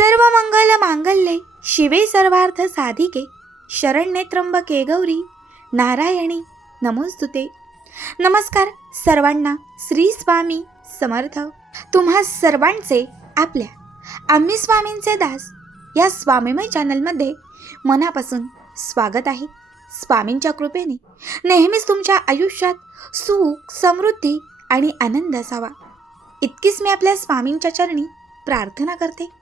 सर्व मंगल मांगल्ये. शिवे सर्वार्थ साधिके. शरण्ये त्र्यंबके गौरी. नारायणी नमोस्तुते. नमस्कार सर्वांना. श्री स्वामी समर्थ. तुम्हा सर्वांचे आपल्या आम्ही स्वामींचे दास या स्वामीमय चॅनलमध्ये मनापासून स्वागत आहे. स्वामींच्या कृपेने नेहमीच तुमच्या आयुष्यात सुख समृद्धी आणि आनंद असावा. इतकीच मी आपल्या स्वामींच्या चरणी प्रार्थना करते.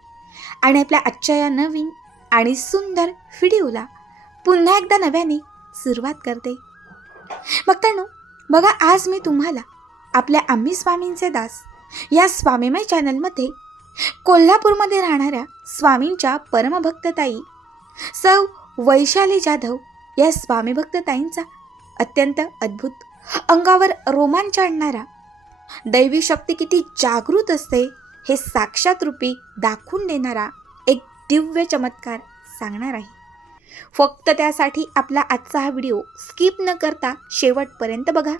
आणि आपल्या आजच्या या नवीन आणि सुंदर व्हिडिओला पुन्हा एकदा नव्याने सुरुवात करते. भक्तांनो बघा आज मी तुम्हाला आपल्या आम्ही स्वामींचे दास या स्वामीमय चॅनलमध्ये कोल्हापूरमध्ये राहणाऱ्या स्वामींच्या परमभक्तताई सौ वैशाली जाधव या स्वामीभक्तताईंचा अत्यंत अद्भुत अंगावर रोमांच आणणारा दैवी शक्ती किती जागृत असते हे साक्षात रूपी दाखवून देणारा एक दिव्य चमत्कार सांगणार आहे. फक्त त्यासाठी आपला आजचा हा व्हिडिओ स्किप न करता शेवटपर्यंत बघा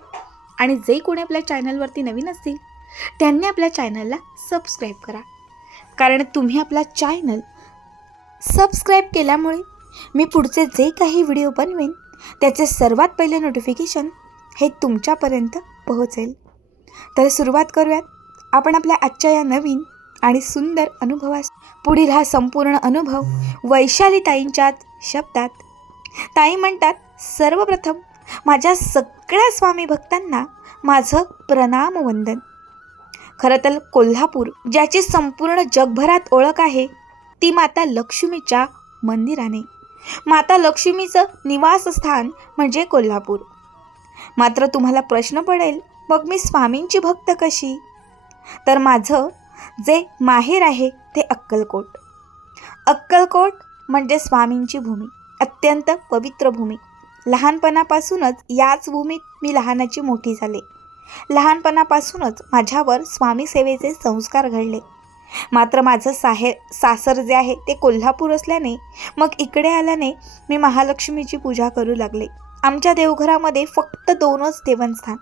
आणि जे कोणी आपल्या चॅनलवरती नवीन असतील त्यांनी आपल्या चॅनलला सबस्क्राईब करा. कारण तुम्ही आपला चॅनल सबस्क्राईब केल्यामुळे मी पुढचे जे काही व्हिडिओ बनवेन त्याचे सर्वात पहिले नोटिफिकेशन हे तुमच्यापर्यंत पोहोचेल. तर सुरुवात करूयात. आपण आपल्या आजच्या या नवीन आणि सुंदर अनुभवास पुढील हा संपूर्ण अनुभव वैशाली ताईंच्याच शब्दात. ताई म्हणतात सर्वप्रथम माझ्या सगळ्या स्वामी भक्तांना माझं प्रणाम वंदन खरं तर कोल्हापूर ज्याची संपूर्ण जगभरात ओळख आहे ती माता लक्ष्मीच्या मंदिराने. माता लक्ष्मीचं निवासस्थान म्हणजे कोल्हापूर. मात्र तुम्हाला प्रश्न पडेल मग मी स्वामींची भक्त कशी? तर माझं जे माहेर आहे ते अक्कलकोट. अक्कलकोट म्हणजे स्वामींची भूमी अत्यंत पवित्र भूमी. लहानपणापासूनच याच भूमीत मी लहानाची मोठी झाले. लहानपणापासूनच माझ्यावर स्वामी सेवेचे संस्कार घडले. मात्र माझं साहे सासर जे आहे ते कोल्हापूर असल्याने मग इकडे आल्याने मी महालक्ष्मीची पूजा करू लागले. आमच्या देवघरामध्ये फक्त दोनच देवस्थान.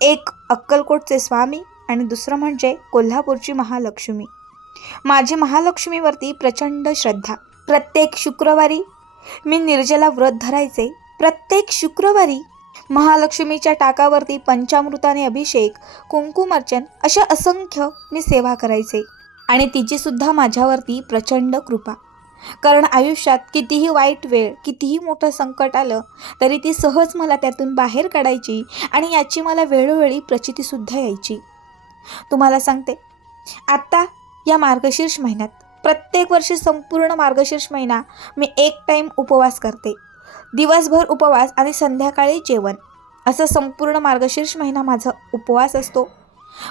एक अक्कलकोटचे स्वामी आणि दुसरं म्हणजे कोल्हापूरची महालक्ष्मी. माझी महालक्ष्मीवरती प्रचंड श्रद्धा. प्रत्येक शुक्रवारी मी निर्जला व्रत धरायचे. प्रत्येक शुक्रवारी महालक्ष्मीच्या टाकावरती पंचामृताने अभिषेक कुंकुमार्चन अशा असंख्य मी सेवा करायचे. आणि तिचीसुद्धा माझ्यावरती प्रचंड कृपा. कारण आयुष्यात कितीही वाईट वेळ कितीही मोठं संकट आलं तरी ती सहज मला त्यातून बाहेर काढायची आणि याची मला वेळोवेळी प्रचितीसुद्धा यायची. तुम्हाला सांगते. आत्ता या मार्गशीर्ष महिन्यात प्रत्येक वर्षी संपूर्ण मार्गशीर्ष महिना मी एक टाईम उपवास करते. दिवसभर उपवास आणि संध्याकाळी जेवण. असं संपूर्ण मार्गशीर्ष महिना माझा उपवास असतो.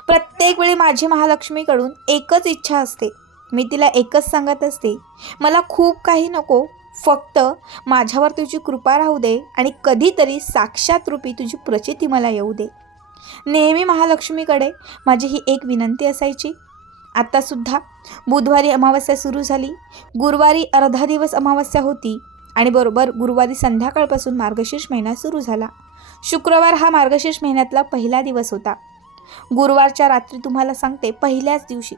प्रत्येक वेळी माझी महालक्ष्मीकडून एकच इच्छा असते. मी तिला एकच सांगत असते मला खूप काही नको फक्त माझ्यावर तुझी कृपा राहू दे आणि कधीतरी साक्षात रूपी तुझी प्रचिती मला येऊ दे. नेहमी महालक्ष्मीकडे माझी ही एक विनंती असायची. आत्तासुद्धा बुधवारी अमावस्या सुरू झाली. गुरुवारी अर्धा दिवस अमावस्या होती आणि बरोबर गुरुवारी संध्याकाळपासून मार्गशीर्ष महिना सुरू झाला. शुक्रवार हा मार्गशीर्ष महिन्यातला पहिला दिवस होता. गुरुवारच्या रात्री तुम्हाला सांगते पहिल्याच दिवशी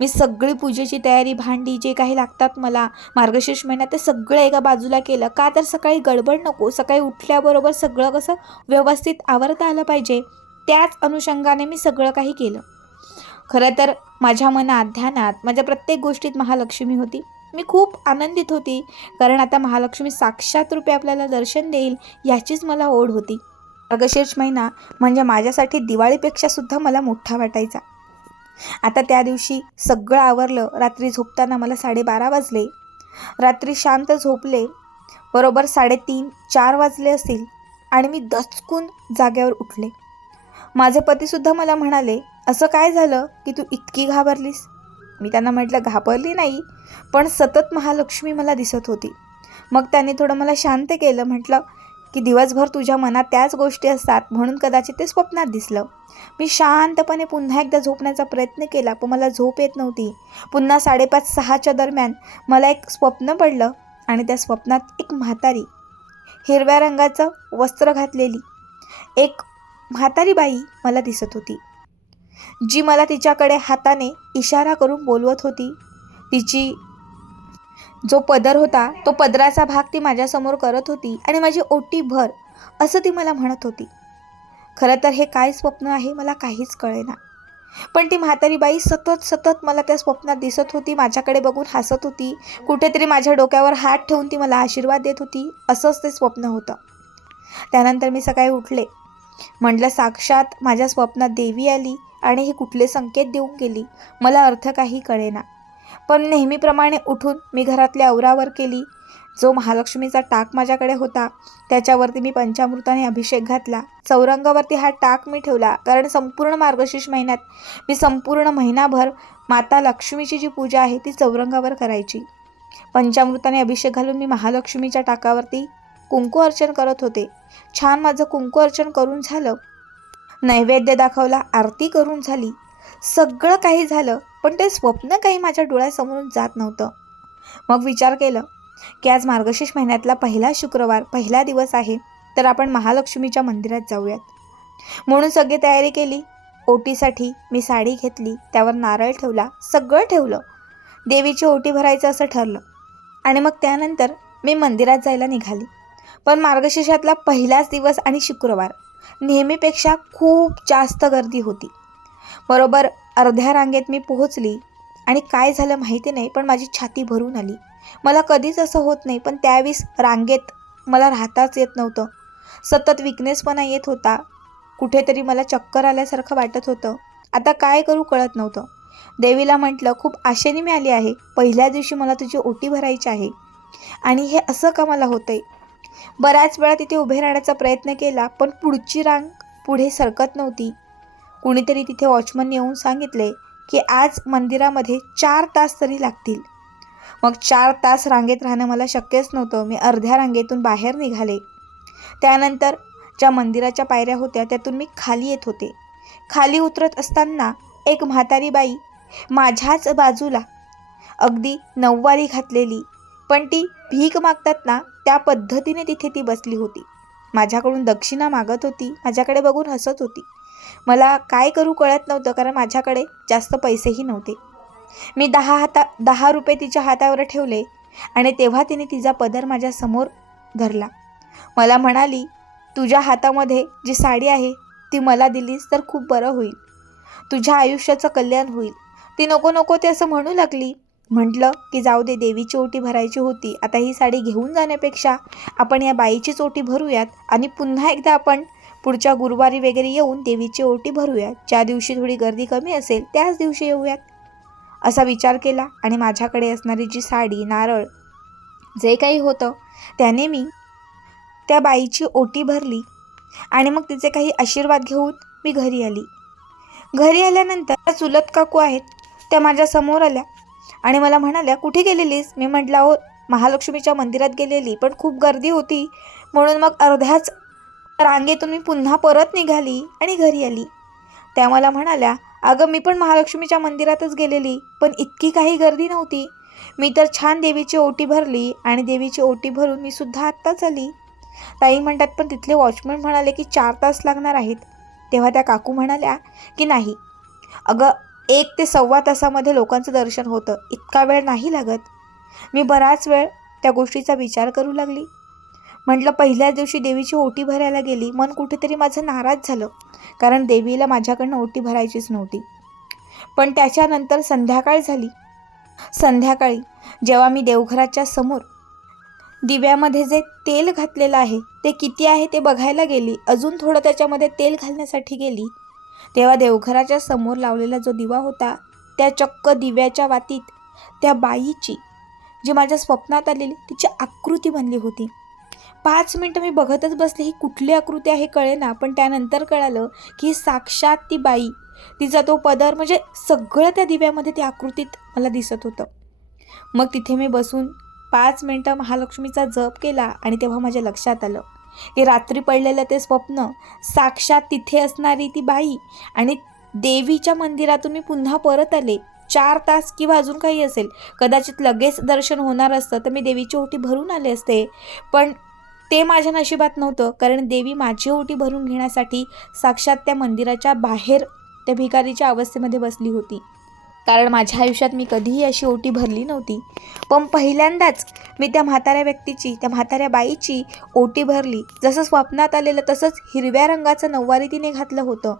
मी सगळी पूजेची तयारी भांडी जे काही लागतात मला मार्गशीर्ष महिन्यात ते सगळं एका बाजूला केलं. का तर सकाळी गडबड नको सकाळी उठल्याबरोबर सगळं कसं व्यवस्थित आवरता आलं पाहिजे. त्याच अनुषंगाने मी सगळं काही केलं. खरं तर माझ्या मनात ध्यानात माझ्या प्रत्येक गोष्टीत महालक्ष्मी होती. मी खूप आनंदित होती कारण आता महालक्ष्मी साक्षात रूपे आपल्याला दर्शन देईल याचीच मला ओढ होती. मार्गशीर्ष महिना म्हणजे माझ्यासाठी दिवाळीपेक्षा सुद्धा मला मोठा वाटायचा. आता त्या दिवशी सगळं आवरलं रात्री झोपताना मला साडेबारा वाजले. रात्री शांत झोपले बरोबर साडेतीन चार वाजले असतील आणि मी दचकून जाग्यावर उठले. माझे पतीसुद्धा मला म्हणाले असं काय झालं की तू इतकी घाबरलीस? मी त्यांना म्हटलं घाबरली नाही पण सतत महालक्ष्मी मला दिसत होती. मग त्याने थोडं मला शांत केलं म्हटलं की दिवसभर तुझ्या मनात त्याच गोष्टी असतात म्हणून कदाचित ते स्वप्नात दिसलं. मी शांतपणे पुन्हा एकदा झोपण्याचा प्रयत्न केला पण मला झोप येत नव्हती. पुन्हा साडेपाच सहाच्या दरम्यान मला एक स्वप्न पडलं आणि त्या स्वप्नात एक म्हातारी हिरव्या रंगाचं वस्त्र घातलेली एक म्हातारी बाई मला दिसत होती. जी मला तिच्याकडे हाताने इशारा करून बोलवत होती तिची जो पदर होता तो पदराचा भाग ती माझ्यासमोर करत होती आणि माझी ओटी भर असं ती मला म्हणत होती. खरं तर हे काय स्वप्न आहे मला काहीच कळेना. पण ती म्हातारी बाई सतत सतत मला त्या स्वप्नात दिसत होती माझ्याकडे बघून हसत होती कुठेतरी माझ्या डोक्यावर हात ठेवून ती मला आशीर्वाद देत होती असंच ते स्वप्न होतं. त्यानंतर मी सकाळी उठले. म्हटलं साक्षात माझ्या स्वप्नात देवी आली आणि हे कुठले संकेत देऊन गेली मला अर्थ काही कळेना. पण नेहमीप्रमाणे उठून मी घरातल्या आवरावर केली. जो महालक्ष्मीचा टाक माझ्याकडे होता त्याच्यावरती मी पंचामृताने अभिषेक घातला. चौरंगावरती हा टाक मी ठेवला कारण संपूर्ण मार्गशीर्ष महिन्यात मी संपूर्ण महिनाभर माता लक्ष्मीची जी पूजा आहे ती चौरंगावर करायची. पंचामृताने अभिषेक घालून मी महालक्ष्मीच्या टाकावरती कुंकू अर्चन करत होते. छान माझं कुंकू अर्चन करून झालं. नैवेद्य दाखवला आरती करून झाली. सगळं काही झालं पण ते स्वप्न काही माझ्या डोळ्यासमोरून जात नव्हतं. मग विचार केलं की आज मार्गशीर्ष महिन्यातला पहिला शुक्रवार पहिला दिवस आहे तर आपण महालक्ष्मीच्या मंदिरात जाऊयात. म्हणून सगळी तयारी केली. ओटीसाठी मी साडी घेतली त्यावर नारळ ठेवला सगळं ठेवलं. देवीची ओटी भरायचं असं ठरलं. आणि मग त्यानंतर मी मंदिरात जायला निघाली. पण मार्गशीर्षातला पहिलाच दिवस आणि शुक्रवार नेहमीपेक्षा खूप जास्त गर्दी होती. बरोबर अर्ध्या रांगेत मी पोहोचली आणि काय झालं माहिती नाही पण माझी छाती भरून आली. मला कधीच असं होत नाही पण त्यावेळेस रांगेत मला राहताच येत नव्हतं. सतत विकनेसपणा येत होता. कुठेतरी मला चक्कर आल्यासारखं वाटत होतं. आता काय करू कळत नव्हतं. देवीला म्हटलं खूप आशेने मी आली आहे. पहिल्या दिवशी मला तुझी ओटी भरायची आहे. आणि हे असं का मला होतंय? बऱ्याच वेळा तिथे उभे राहण्याचा प्रयत्न केला पण पुढची रांग पुढे सरकत नव्हती. कुणीतरी तिथे वॉचमन येऊन सांगितले की आज मंदिरामध्ये चार तास तरी लागतील. मग चार तास रांगेत राहणं मला शक्यच नव्हतं. मी अर्ध्या रांगेतून बाहेर निघाले. त्यानंतर ज्या मंदिराच्या पायऱ्या होत्या त्यातून मी खाली येत होते. खाली उतरत असताना एक म्हातारी बाई माझ्याच बाजूला अगदी नऊवारी घातलेली पण ती भीक मागतात ना त्या पद्धतीने तिथे ती बसली होती. माझ्याकडून दक्षिणा मागत होती. माझ्याकडे बघून हसत होती. मला काय करू कळत नव्हतं कारण माझ्याकडे जास्त पैसेही नव्हते. मी दहा हाता दहा रुपये तिच्या हातावर ठेवले आणि तेव्हा तिने तिचा पदर माझ्यासमोर धरला. मला म्हणाली तुझ्या हातामध्ये जी साडी आहे ती मला दिलीस तर खूप बरं होईल. तुझ्या आयुष्याचं कल्याण होईल. ती नको नको ते असं म्हणू लागली. म्हटलं की जाऊ दे देवीची ओटी भरायची होती. आता ही साडी घेऊन जाण्यापेक्षा आपण या बाईचीच ओटी भरूयात आणि पुन्हा एकदा आपण पुढच्या गुरुवारी वगैरे येऊन देवीची ओटी भरूयात. ज्या दिवशी थोडी गर्दी कमी असेल त्याच दिवशी येऊयात. असा विचार केला आणि माझ्याकडे असणारी जी साडी नारळ जे काही होतं त्याने मी त्या बाईची ओटी भरली आणि मग तिचे काही आशीर्वाद घेऊन मी घरी आली. घरी आल्यानंतर त्या चुलत काकू आहेत त्या माझ्यासमोर आल्या. आणि मला म्हणाल्या कुठे गेलेलीस? मी म्हटलं हो महालक्ष्मीच्या मंदिरात गेलेली पण खूप गर्दी होती. म्हणून मग अर्ध्याच रांगेतून मी पुन्हा परत निघाली आणि घरी आली. त्या मला म्हणाल्या अगं मी पण महालक्ष्मीच्या मंदिरातच गेलेली पण इतकी काही गर्दी नव्हती. मी तर छान देवीची ओटी भरली आणि देवीची ओटी भरून मी सुद्धा आत्ताच आली. ताई म्हणतात पण तिथले वॉचमन म्हणाले की चार तास लागणार आहेत. तेव्हा त्या काकू म्हणाल्या की नाही? अगं एक ते सव्वा तासामध्ये लोकांचं दर्शन होतं. इतका वेळ नाही लागत. मी बराच वेळ त्या गोष्टीचा विचार करू लागली. म्हटलं पहिल्याच दिवशी देवीची ओटी भरायला गेली मन कुठेतरी माझं नाराज झालं कारण देवीला माझ्याकडनं ओटी भरायचीच नव्हती. पण त्याच्यानंतर संध्याकाळ झाली. संध्याकाळी जेव्हा मी देवघराच्या समोर दिव्यामध्ये जे तेल घातलेलं आहे ते किती आहे ते बघायला गेली. अजून थोडं त्याच्यामध्ये तेल घालण्यासाठी गेली. तेव्हा देवघराच्या समोर लावलेला जो दिवा होता त्या चक्क दिव्याच्या वातीत त्या बाईची जी माझ्या स्वप्नात आलेली तिची आकृती बनली होती. पाच मिनटं मी बघतच बसले ही कुठली आकृती आहे कळेना पण त्यानंतर कळालं की साक्षात ती बाई. तिचा तो पदर म्हणजे सगळं त्या दिव्यामध्ये त्या आकृतीत मला दिसत होतं. मग तिथे मी बसून पाच मिनटं महालक्ष्मीचा जप केला आणि तेव्हा माझ्या लक्षात आलं. की रात्री पडलेलं ते स्वप्न साक्षात तिथे असणारी ती बाई आणि देवीच्या मंदिरातून मी पुन्हा परत आले. चार तास किंवा अजून काही असेल. कदाचित लगेच दर्शन होणार असतं तर मी देवीची ओटी भरून आले असते. पण ते माझ्या नशिबात नव्हतं कारण देवी माझी ओटी भरून घेण्यासाठी साक्षात त्या मंदिराच्या बाहेर त्या भिकारीच्या अवस्थेमध्ये बसली होती. कारण माझ्या आयुष्यात मी कधीही अशी ओटी भरली नव्हती. पण पहिल्यांदाच मी त्या म्हाताऱ्या व्यक्तीची त्या म्हाताऱ्या बाईची ओटी भरली. जसं स्वप्नात आलेलं तसंच हिरव्या रंगाचं नऊवारी तिने घातलं होतं.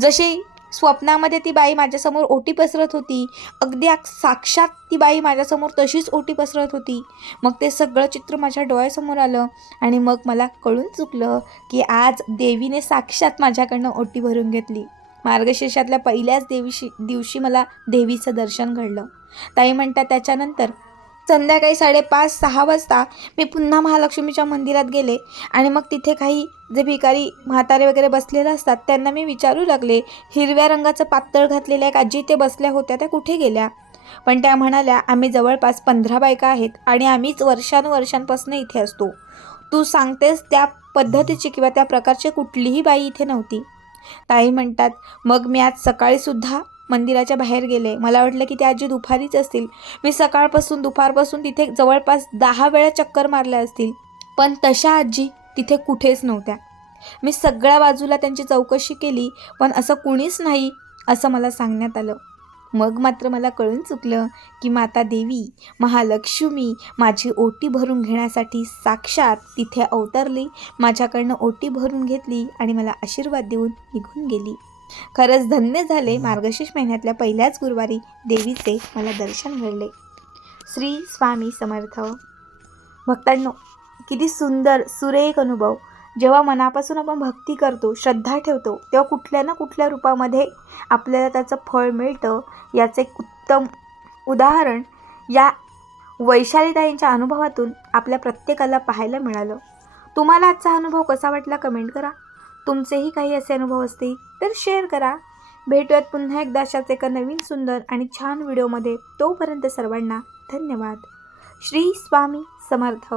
जशी स्वप्नामध्ये ती बाई माझ्यासमोर ओटी पसरत होती अगदी साक्षात ती बाई माझ्यासमोर तशीच ओटी पसरत होती. मग ते सगळं चित्र माझ्या डोळ्यासमोर आलं आणि मग मला कळून चुकलं की आज देवीने साक्षात माझ्याकडनं ओटी भरून घेतली. मार्गशीर्षातल्या पहिल्याच देवीशी दिवशी मला देवीचं दर्शन घडलं. ताई म्हणतात त्याच्यानंतर संध्याकाळी साडेपाच सहा वाजता मी पुन्हा महालक्ष्मीच्या मंदिरात गेले आणि मग तिथे काही जे भिकारी म्हातारे वगैरे बसलेले असतात त्यांना मी विचारू लागले हिरव्या रंगाचं पातळ घातलेल्या एक आजी ते बसल्या होत्या त्या कुठे गेल्या? पण त्या म्हणाल्या आम्ही जवळपास पंधरा बायका आहेत आणि आम्हीच वर्षानुवर्षांपासून इथे असतो. तू सांगतेस त्या पद्धतीची किंवा त्या प्रकारची कुठलीही बाई इथे नव्हती. ताई म्हणतात मग मी आज सकाळीसुद्धा मंदिराच्या बाहेर गेले. मला वाटलं की ती आजी दुपारीच असतील. मी सकाळपासून दुपारपासून तिथे जवळपास दहा वेळा चक्कर मारल्या असतील. पण तशा आजी तिथे कुठेच नव्हत्या. मी सगळ्या बाजूला त्यांची चौकशी केली पण असं कुणीच नाही असं मला सांगण्यात आलं. मग मात्र मला कळून चुकलं की माता देवी महालक्ष्मी माझी ओटी भरून घेण्यासाठी साक्षात तिथे अवतरली माझ्याकडनं ओटी भरून घेतली आणि मला आशीर्वाद देऊन निघून गेली. खरंच धन्य झाले मार्गशीर्ष महिन्यातल्या पहिल्याच गुरुवारी देवीचे मला दर्शन घडले. श्री स्वामी समर्थ. भक्तांनो किती सुंदर सुरेख अनुभव. जेव्हा मनापासून आपण भक्ती करतो श्रद्धा ठेवतो तेव्हा कुठल्या ना कुठल्या रूपामध्ये आपल्याला त्याचं फळ मिळतं याचं एक उत्तम उदाहरण या वैशालीताईंच्या अनुभवातून आपल्या प्रत्येकाला पाहायला मिळालं. तुम्हाला आजचा अनुभव कसा वाटला कमेंट करा. तुमचेही काही असे अनुभव असतील तर शेअर करा. भेटूयात पुन्हा एकदा अशाच एका नवीन सुंदर आणि छान व्हिडिओमध्ये. तोपर्यंत सर्वांना धन्यवाद. श्री स्वामी समर्थ.